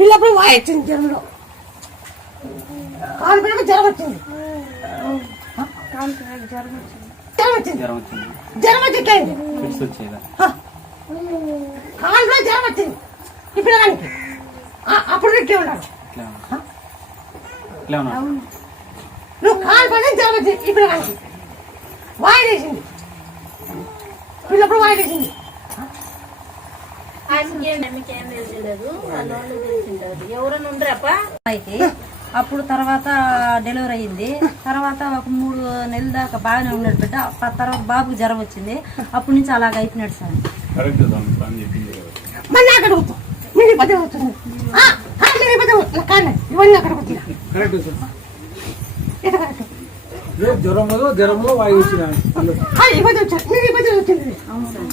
పిల్లప్పుడు వాయి వచ్చింది జ్వరంలో, కాలు పిల్లకి జ్వరం వచ్చింది. జ్వరం వచ్చి ఎట్లయింది? కాలులో జ్వరం వచ్చింది ఈ పిల్లగానికి. అప్పుడు ఇట్లే ఉన్నాడు. నువ్వు కాలు పడితే జ్వరం వచ్చింది ఈ పిల్లగానికి. వాయి వేసింది పిల్లప్పుడు వాయి వేసింది. అప్పుడు తర్వాత డెలివరీ అయ్యింది. తర్వాత ఒక 3 నెలల దాకా బాగానే ఉన్నాడు బిడ్డ. తర్వాత బాబుకి జ్వరం వచ్చింది. అప్పటి నుంచి అలాగ అయిపోయినాడు సార్. జ్వరంలో వాయు వచ్చింది. అవును సార్.